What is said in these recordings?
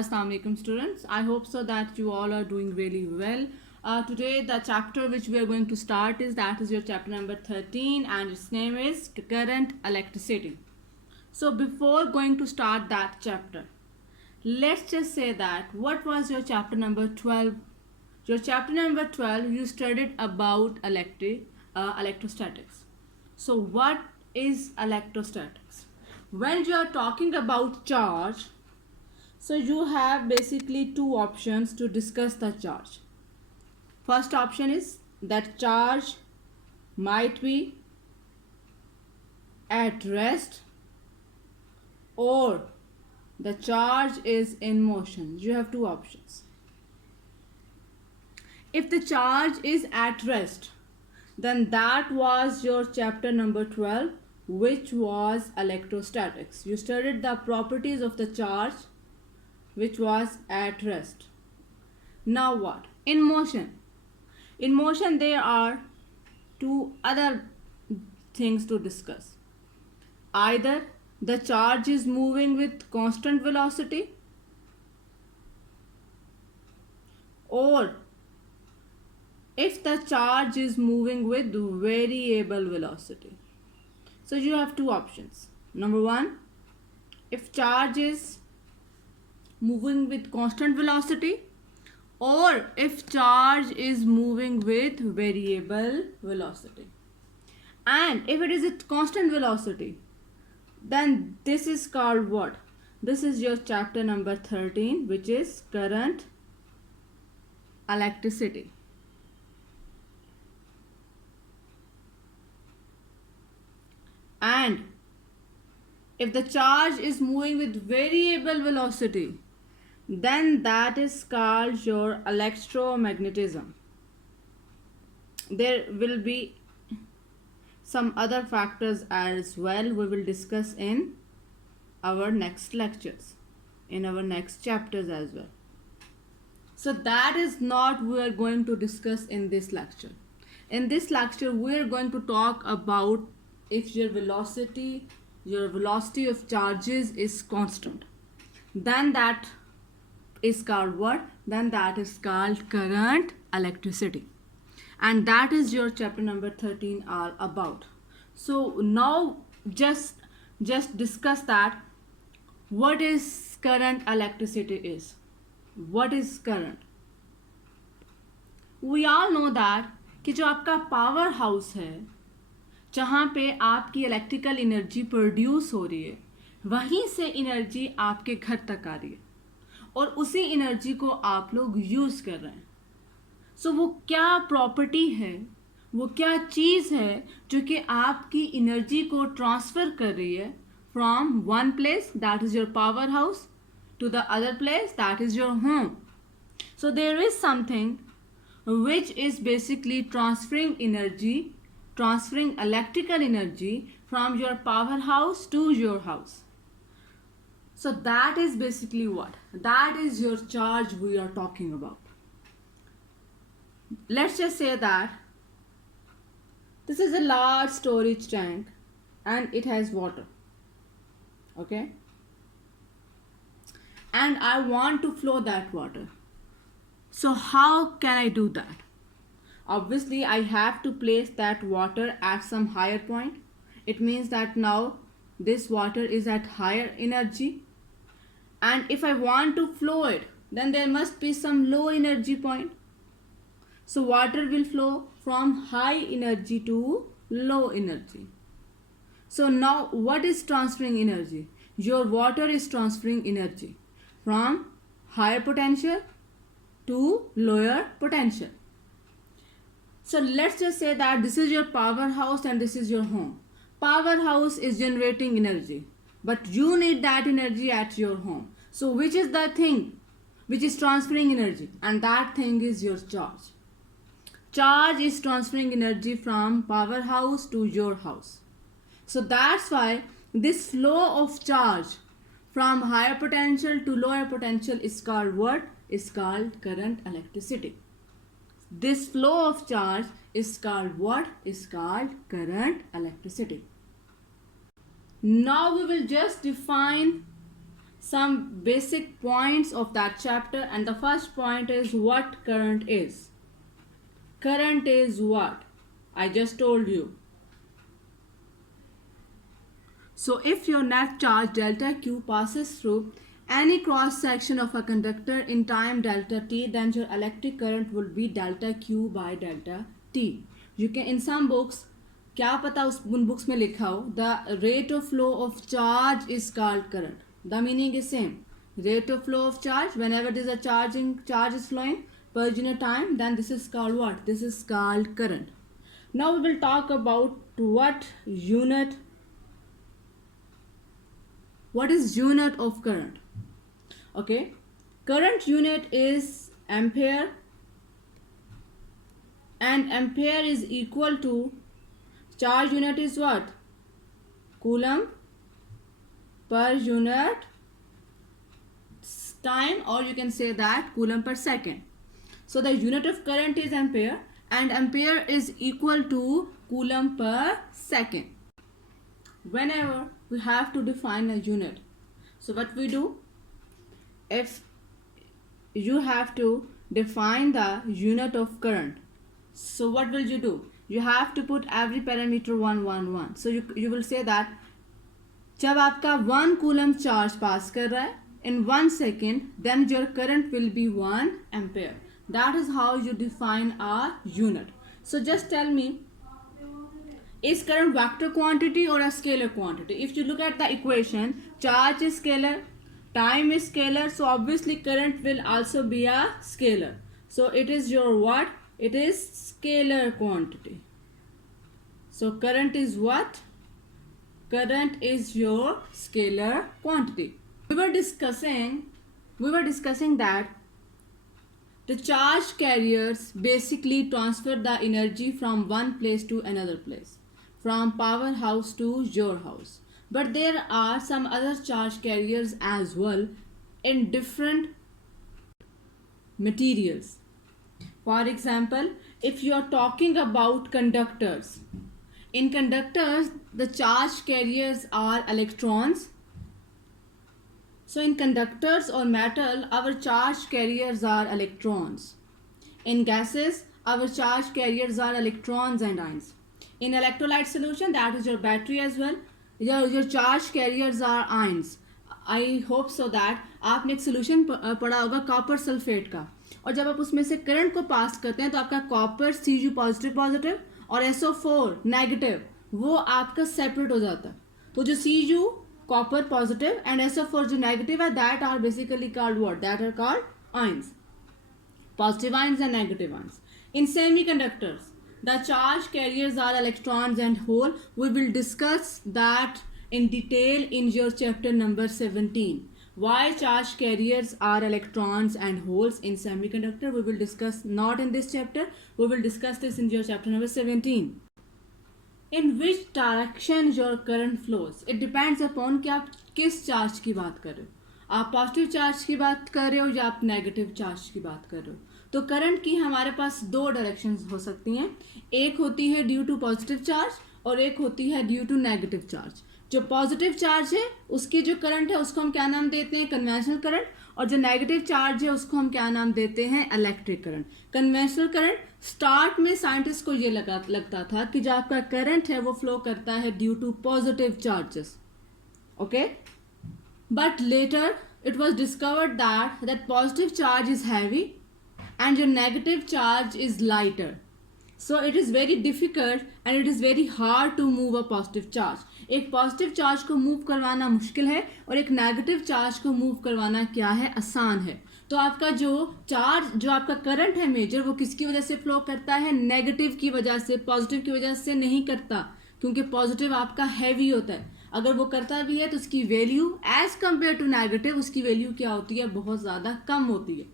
Assalamu alaikum students. I hope so that you all are doing really well. Today the chapter which we are going to start is your chapter number 13 and its name is current electricity. So before going to start that chapter, let's just say that what was your chapter number 12? Your chapter number 12 you studied about electrostatics. So what is electrostatics? When you are talking about charge, so you have basically two options to discuss the charge. First option is that charge might be at rest or the charge is in motion. You have two options. If the charge is at rest, then that was your chapter number 12, which was electrostatics. You studied the properties of the charge which was at rest. Now what? In motion. In motion there are two other things to discuss. Either the charge is moving with constant velocity or if the charge is moving with variable velocity. So you have two options. Number one, if charge is moving with constant velocity or if charge is moving with variable velocity. And if it is at constant velocity, then this is called what? This is your chapter number 13, which is current electricity. And if the charge is moving with variable velocity, then that is called your electromagnetism. There will be some other factors as well we will discuss in our next lectures, in our next chapters as well. So that is not we are going to discuss in this lecture. In this lecture we are going to talk about if your velocity of charges is constant, then that is called what? Then that is called current electricity. And that is your chapter number 13 all about. So now just discuss that what is current electricity is. What is current? We all know that कि जो आपका power house है जहाँ पे आपकी electrical energy produce हो रही है वहीं से एनर्जी आपके घर तक आ रही है और उसी एनर्जी को आप लोग यूज़ कर रहे हैं. सो वो क्या प्रॉपर्टी है, वो क्या चीज़ है जो कि आपकी एनर्जी को ट्रांसफ़र कर रही है from one place that is your power house to the other place that is your home. So there is something which is basically transferring electrical energy from your powerhouse to your house. So that is basically what? That is your charge we are talking about. Let's just say that this is a large storage tank and it has water. Okay? And I want to flow that water. So how can I do that? Obviously I have to place that water at some higher point. It means that now this water is at higher energy, and if I want to flow it, then there must be some low energy point. So water will flow from high energy to low energy. So now what is transferring energy? Your water is transferring energy from higher potential to lower potential. So let's just say that this is your powerhouse and this is your home. Powerhouse is generating energy, but you need that energy at your home. So which is the thing which is transferring energy? And that thing is your charge. Charge is transferring energy from powerhouse to your house. So that's why this flow of charge from higher potential to lower potential is called what? Is called current electricity. This flow of charge is called what? Is called current electricity. Now we will just define some basic points of that chapter, and the first point is what current is. Current is what? I just told you. So if your net charge delta Q passes through any cross section of a conductor in time delta t, then your electric current will be delta Q by delta t. You can, in some books, क्या पता उन books में लिखा हो, the rate of flow of charge is called current. The meaning is same. Rate of flow of charge, whenever there is a charge is flowing per unit time, then this is called what? This is called current. Now we will talk about what is unit of current. Okay, current unit is ampere, and ampere is equal to, charge unit is what? Coulomb per unit time, or you can say that coulomb per second. So the unit of current is ampere, and ampere is equal to coulomb per second. Whenever we have to define a unit, so what we do, if you have to define the unit of current, so what will you do? You have to put every parameter 1 1 1. So you will say that जब आपका 1 coulomb charge पास कर रहा है in 1 second, then your current will be 1 ampere. That is how you define a unit. So just tell me, is current vector quantity or a scalar quantity? If you look at the equation, charge is scalar, time is scalar, so obviously current will also be a scalar. So it is your what? It is scalar quantity. So current is what? Current is your scalar quantity. We were discussing that the charge carriers basically transfer the energy from one place to another place, from powerhouse to your house. But there are some other charge carriers as well in different materials. For example, if you are talking about conductors, in conductors the charge carriers are electrons. So in conductors or metal, our charge carriers are electrons. In gases, our charge carriers are electrons and ions. In electrolyte solution, that is your battery as well, your charge carriers are ions. I hope so that आपने एक solution पढ़ा होगा copper sulphate का, और जब आप उसमें से करंट को पास करते हैं तो आपका कॉपर Cu पॉजिटिव और SO4 नेगेटिव, वो आपका सेपरेट हो जाता है. तो जो Cu copper positive and SO4 जो negative है, that are basically called what? That are called ions. Positive ions and negative ions. In semiconductors, the charge carriers are electrons and hole. We will discuss that in detail in your chapter number 17. Why charge carriers are electrons and holes in semiconductor, we will discuss not in this chapter. We will discuss this in your chapter number 17. In which direction your current flows? It depends upon कि आप किस charge की बात कर रहे हो. आप positive charge की बात कर रहे हो या आप नेगेटिव चार्ज की बात कर रहे हो. तो करंट की हमारे पास दो डायरेक्शंस हो सकती हैं. एक होती है ड्यू टू पॉजिटिव चार्ज और एक होती है ड्यू टू नेगेटिव चार्ज. जो पॉजिटिव चार्ज है उसकी जो करंट है उसको हम क्या नाम देते हैं? Conventional current. और जो नेगेटिव चार्ज है उसको हम क्या नाम देते हैं? Electric current. Conventional current, start में साइंटिस्ट को ये लगता था कि जो आपका करंट है वो फ्लो करता है due to positive charges. Okay, but later it was discovered that positive charge is heavy and your negative charge is lighter. So it is very difficult and it is very hard to move a positive charge. एक positive charge को move करवाना मुश्किल है और एक negative charge को move करवाना क्या है? आसान है. तो आपका जो चार्ज, जो आपका करंट है मेजर, वो किसकी वजह से फ्लो करता है? नेगेटिव की वजह से. पॉजिटिव की वजह से नहीं करता, क्योंकि पॉजिटिव आपका हैवी होता है. अगर वो करता भी है तो उसकी value as compare to negative, उसकी वैल्यू क्या होती है? बहुत ज़्यादा कम होती है.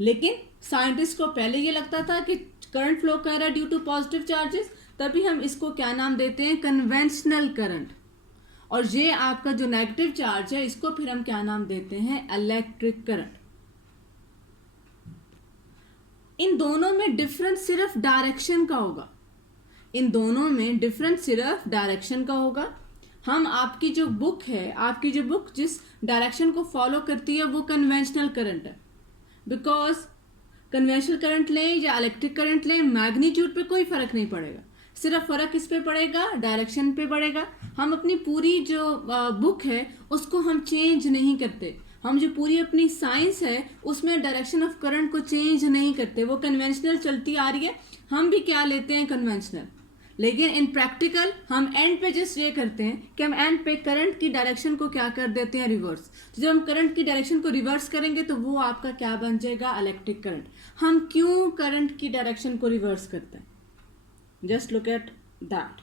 लेकिन साइंटिस्ट को पहले ये लगता था कि करंट फ्लो कर रहा है ड्यू टू पॉजिटिव चार्जेस, तभी हम इसको क्या नाम देते हैं? Conventional current. और ये आपका जो नेगेटिव चार्ज है इसको फिर हम क्या नाम देते हैं? Electric current. इन दोनों में डिफरेंस सिर्फ डायरेक्शन का होगा. इन दोनों में डिफरेंस सिर्फ डायरेक्शन का होगा. हम आपकी जो बुक है, आपकी जो बुक जिस डायरेक्शन को फॉलो करती है वो कन्वेंशनल करंट है। बिकॉज कन्वेंशनल करंट लें या इलेक्ट्रिक करंट लें, मैग्नीट्यूड पे कोई फर्क नहीं पड़ेगा, सिर्फ फर्क किस पे पड़ेगा, डायरेक्शन पे पड़ेगा। हम अपनी पूरी जो बुक है उसको हम चेंज नहीं करते, हम जो पूरी अपनी साइंस है उसमें डायरेक्शन ऑफ करंट को चेंज नहीं करते, वो कन्वेंशनल चलती आ रही है, हम भी क्या लेते हैं, कन्वेंशनल। लेकिन इन प्रैक्टिकल हम एंड पे जस्ट ये करते हैं कि हम एंड पे करंट की डायरेक्शन को क्या कर देते हैं, रिवर्स। तो जब हम करंट की डायरेक्शन को रिवर्स करेंगे तो वो आपका क्या बन जाएगा, इलेक्ट्रिक करंट। हम क्यों करंट की डायरेक्शन को रिवर्स करते हैं, just look at that.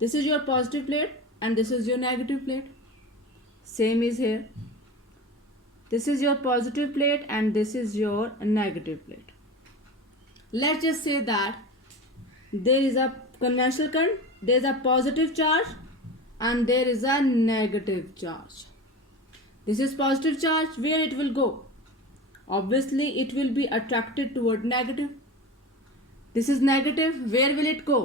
This is your positive plate and this is your negative plate. Same is here. This is your positive plate and this is your negative plate. Let's just say that there is a conventional current, there is a positive charge and there is a negative charge. This is positive charge. Where it will go? Obviously it will be attracted toward negative. This is negative. Where will it go?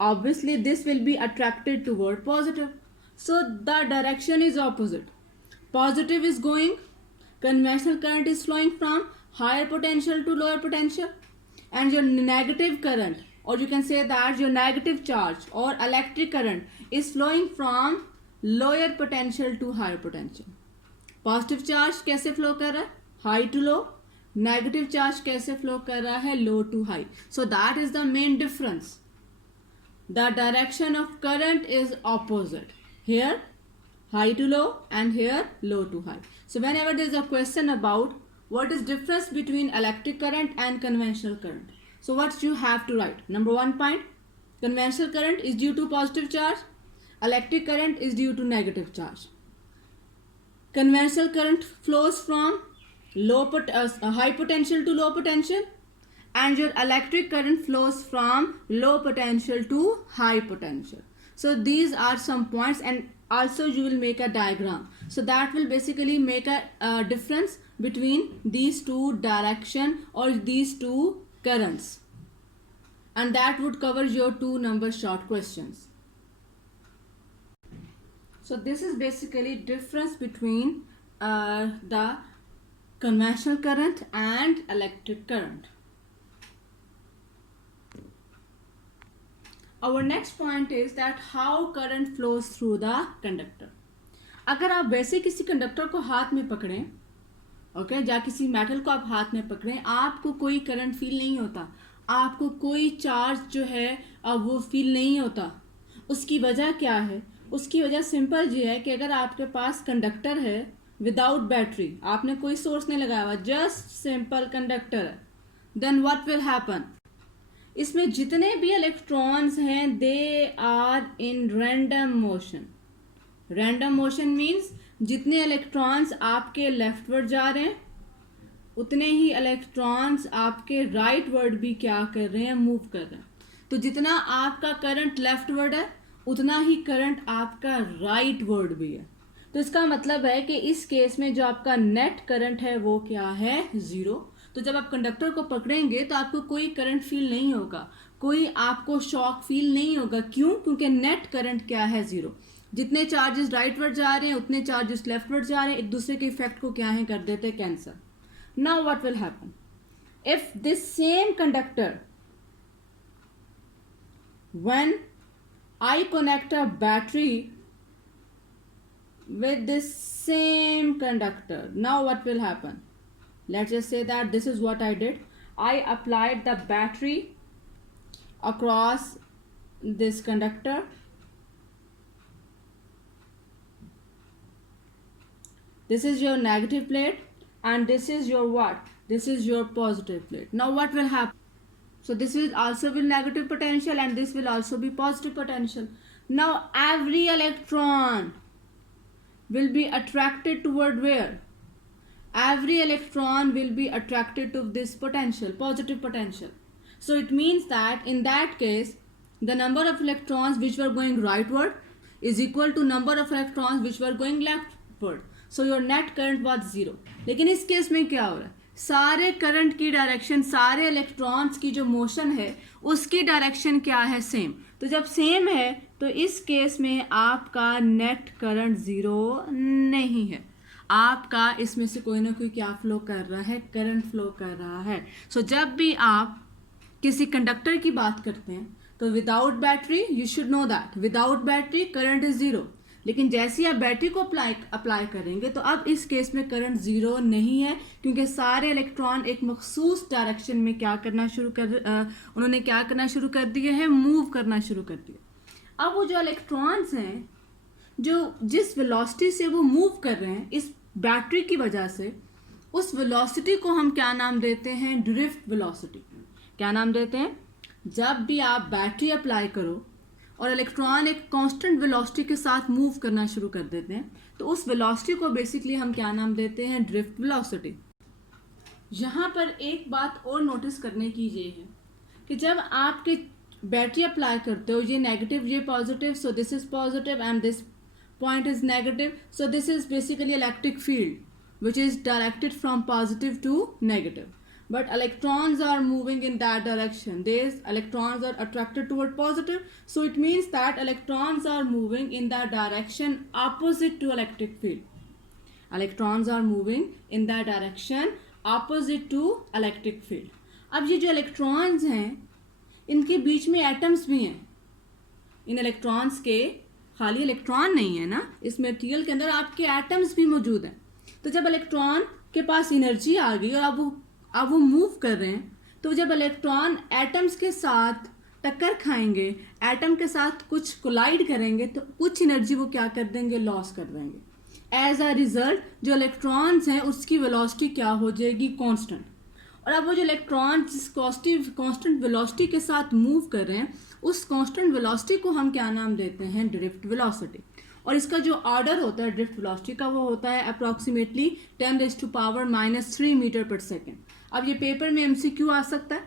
Obviously this will be attracted toward positive. So the direction is opposite. Positive is going, conventional current is flowing from higher potential to lower potential, and your negative current, or you can say that your negative charge or electric current is flowing from lower potential to higher potential. Positive charge कैसे flow कर रहा है, high to low, negative charge कैसे flow कर रहा है, low to high. So that is the main difference. The direction of current is opposite. Here high to low and here low to high. So whenever there is a question about what is difference between electric current and conventional current, so what you have to write, number 1 point, conventional current is due to positive charge, electric current is due to negative charge. Conventional current flows from high potential to low potential, and your electric current flows from low potential to high potential. So these are some points, and also you will make a diagram. So that will basically make a difference between these two direction or these two currents, and that would cover your 2 number short questions. So this is basically difference between the conventional current and electric current. Our next point is that how current flows through the conductor. अगर आप वैसे किसी conductor को हाथ में पकड़ें, okay, या किसी मेटल को आप हाथ में पकड़ें, आपको कोई करंट फील नहीं होता, आपको कोई चार्ज जो है अब वो फील नहीं होता. उसकी वजह क्या है? उसकी वजह सिंपल ये है कि अगर आपके पास कंडक्टर है विदाउट बैटरी, आपने कोई सोर्स नहीं लगाया हुआ, जस्ट सिंपल कंडक्टर है, देन व्हाट विल हैपन, इसमें जितने भी इलेक्ट्रॉन्स हैं they are in random motion. Random motion means जितने इलेक्ट्रॉन्स आपके लेफ्टवर्ड जा रहे हैं उतने ही इलेक्ट्रॉन्स आपके राइटवर्ड भी क्या कर रहे हैं, मूव कर रहे हैं. तो जितना आपका करंट लेफ्टवर्ड है उतना ही करंट आपका राइटवर्ड भी है. तो इसका मतलब है कि इस केस में जो आपका नेट करंट है वो क्या है, 0. तो जब आप कंडक्टर को पकड़ेंगे तो आपको कोई करंट फील नहीं होगा, कोई आपको शॉक फील नहीं होगा. क्यों? क्योंकि नेट करंट क्या है, 0. जितने चार्जेस राइटवर्ड जा रहे हैं उतने चार्जेस लेफ्टवर्ड जा रहे हैं, एक दूसरे के इफेक्ट को क्या है कर देते हैं, cancel. Now what will happen if this same conductor, when I connect a battery with this same conductor, now what will happen? Let's just say that this is what I did. I applied the battery across this conductor. This is your negative plate and this is your what? This is your positive plate. Now what will happen? So this will also be negative potential and this will also be positive potential. Now every electron will be attracted toward where? Every electron will be attracted to this potential, positive potential. So it means that in that case, the number of electrons which were going rightward is equal to number of electrons which were going leftward. So your net current was 0. लेकिन इस case में क्या हो रहा है, सारे current की direction, सारे इलेक्ट्रॉन्स की जो मोशन है उसकी डायरेक्शन क्या है, सेम. तो जब सेम है तो इस केस में आपका नेट करंट ज़ीरो नहीं है, आपका इसमें से कोई ना कोई क्या फ्लो कर रहा है, करंट फ्लो कर रहा है। सो जब भी आप किसी कंडक्टर की बात करते हैं तो without battery, you should know that without battery current is zero, लेकिन जैसे ही आप बैटरी को अप्लाई करेंगे तो अब इस केस में करंट ज़ीरो नहीं है, क्योंकि सारे इलेक्ट्रॉन एक मखसूस डायरेक्शन में उन्होंने क्या करना शुरू कर दिए है, मूव करना शुरू कर दिया। अब वो जो इलेक्ट्रॉन्स हैं जो जिस वेलोसिटी से वो मूव कर रहे हैं इस बैटरी की वजह से, उस वेलोसिटी को हम क्या नाम देते हैं, ड्रिफ्ट वेलोसिटी। क्या नाम देते हैं? जब भी आप बैटरी अप्लाई करो और इलेक्ट्रॉन एक कांस्टेंट वेलोसिटी के साथ मूव करना शुरू कर देते हैं तो उस वेलोसिटी को बेसिकली हम क्या नाम देते हैं, ड्रिफ्ट वेलोसिटी। यहाँ पर एक बात और नोटिस करने की ये है कि जब आपके बैटरी अप्लाई करते हो, ये नेगेटिव ये positive, so this is positive and this point is negative, so this is basically electric field which is directed from positive to negative, but electrons are moving in that direction. These electrons are attracted toward positive, so it means that electrons are moving in that direction opposite to electric field. Electrons are moving in that direction opposite to electric field. अब ये जो electrons हैं इनके बीच में atoms भी हैं। इन electrons के खाली इलेक्ट्रॉन नहीं है ना, इस मटेरियल के अंदर आपके एटम्स भी मौजूद हैं। तो जब इलेक्ट्रॉन के पास एनर्जी आ गई और अब वो मूव कर रहे हैं, तो जब इलेक्ट्रॉन एटम्स के साथ टक्कर खाएंगे, एटम के साथ कुछ कोलाइड करेंगे, तो कुछ एनर्जी वो क्या कर देंगे, लॉस कर देंगे। एज अ रिजल्ट जो इलेक्ट्रॉन्स हैं उसकी वेलोसिटी क्या हो जाएगी, कांस्टेंट। और अब वो जो इलेक्ट्रॉन जिस कांस्टेंट वेलोसिटी के साथ मूव कर रहे हैं उस कांस्टेंट वेलोसिटी को हम क्या नाम देते हैं, ड्रिफ्ट वेलोसिटी। और इसका जो ऑर्डर होता है ड्रिफ्ट वेलोसिटी का वो होता है अप्रॉक्सीमेटली 10⁻³ मीटर पर सेकेंड। अब ये पेपर में MCQ आ सकता है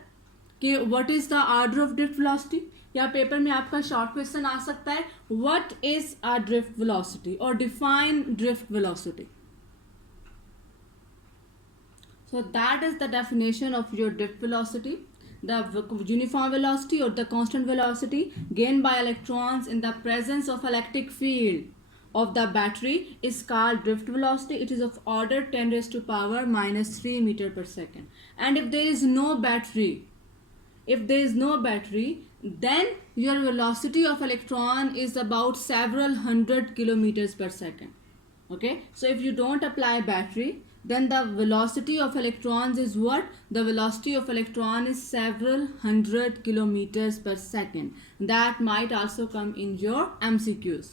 कि what is the order of drift velocity, या पेपर में आपका शॉर्ट क्वेश्चन आ सकता है what is a drift velocity और define drift velocity. So that is the definition of your drift velocity. The uniform velocity or the constant velocity gained by electrons in the presence of electric field of the battery is called drift velocity. It is of order 10⁻³ meter per second. And if there is no battery, then your velocity of electron is about several hundred kilometers per second. Okay, so if you don't apply battery, then the velocity of electrons is what? The velocity of electron is several hundred kilometers per second. That might also come in your MCQs.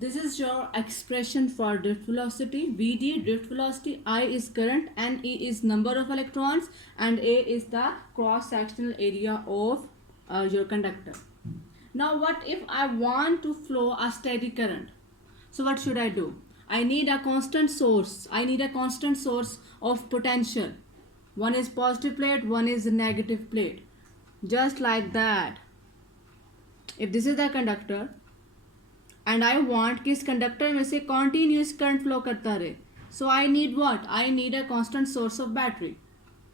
This is your expression for drift velocity. VD, drift velocity. I is current, and E is number of electrons, and A is the cross-sectional area of your conductor. Now what if I want to flow a steady current? So what should I do? I need a constant source. I need a constant source of potential. One is positive plate, one is negative plate. Just like that. If this is the conductor and I want कि इस conductor में से continuous current flow करता रहे, so I need what? I need a constant source of battery.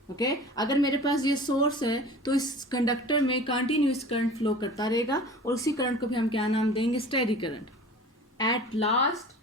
Okay? अगर मेरे पास ये source है तो इस कंडक्टर में continuous current flow करता रहेगा और उसी करंट को भी हम क्या नाम देंगे, steady current. At last